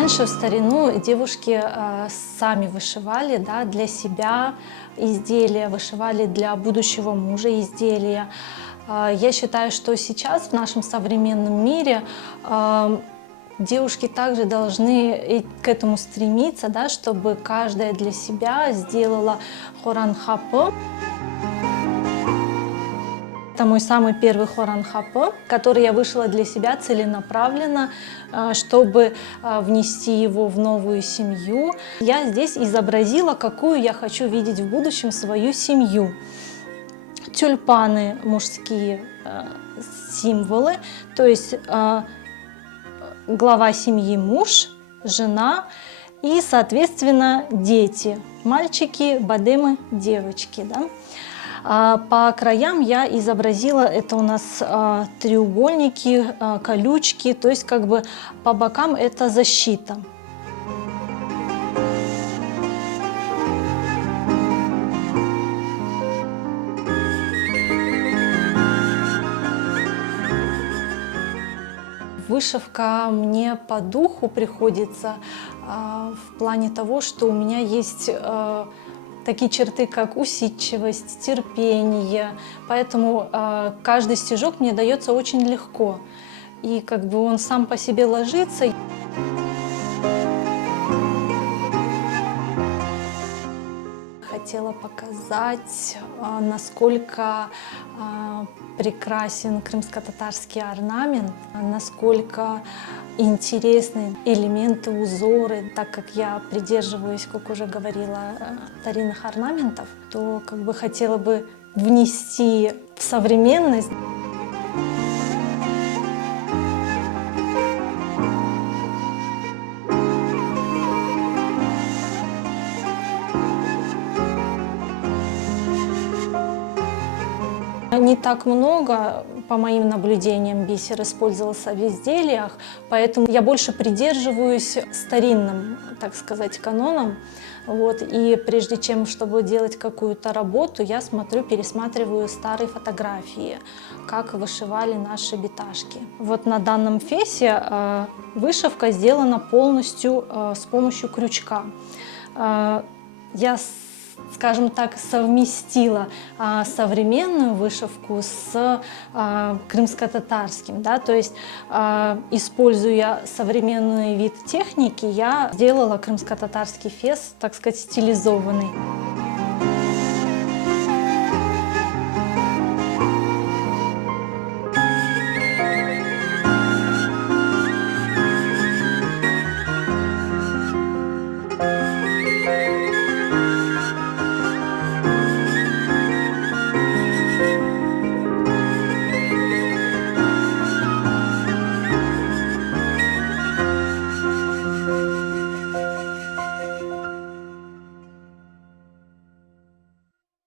Раньше, в старину, девушки сами вышивали, да, для себя изделия, вышивали для будущего мужа изделия. Я считаю, что сейчас в нашем современном мире девушки также должны к этому стремиться, да, чтобы каждая для себя сделала хоран хапы. Это мой самый первый хоран хапы, который я вышила для себя целенаправленно, чтобы внести его в новую семью. Я здесь изобразила, какую я хочу видеть в будущем свою семью. Тюльпаны, мужские символы, то есть глава семьи муж, жена и, соответственно, дети, мальчики, бадемы, девочки. Да? По краям я изобразила, это у нас треугольники, колючки, то есть как бы по бокам это защита. Вышивка мне по духу приходится в плане того, что у меня есть такие черты, как усидчивость, терпение, поэтому каждый стежок мне дается очень легко, и как бы он сам по себе ложится. Хотела показать, насколько прекрасен крымско-татарский орнамент, насколько интересны элементы, узоры. Так как я придерживаюсь, как уже говорила, старинных орнаментов, то как бы хотела бы внести в современность. Не так много, по моим наблюдениям, бисер использовался в изделиях, поэтому я больше придерживаюсь старинным, так сказать, канонам. Вот. И прежде чем, чтобы делать какую-то работу, я смотрю, пересматриваю старые фотографии, как вышивали наши биташки. Вот на данном фесе вышивка сделана полностью с помощью крючка. Я, скажем так, совместила современную вышивку с крымско-татарским, да, то есть, используя современный вид техники, я сделала крымско-татарский фес, так сказать, стилизованный.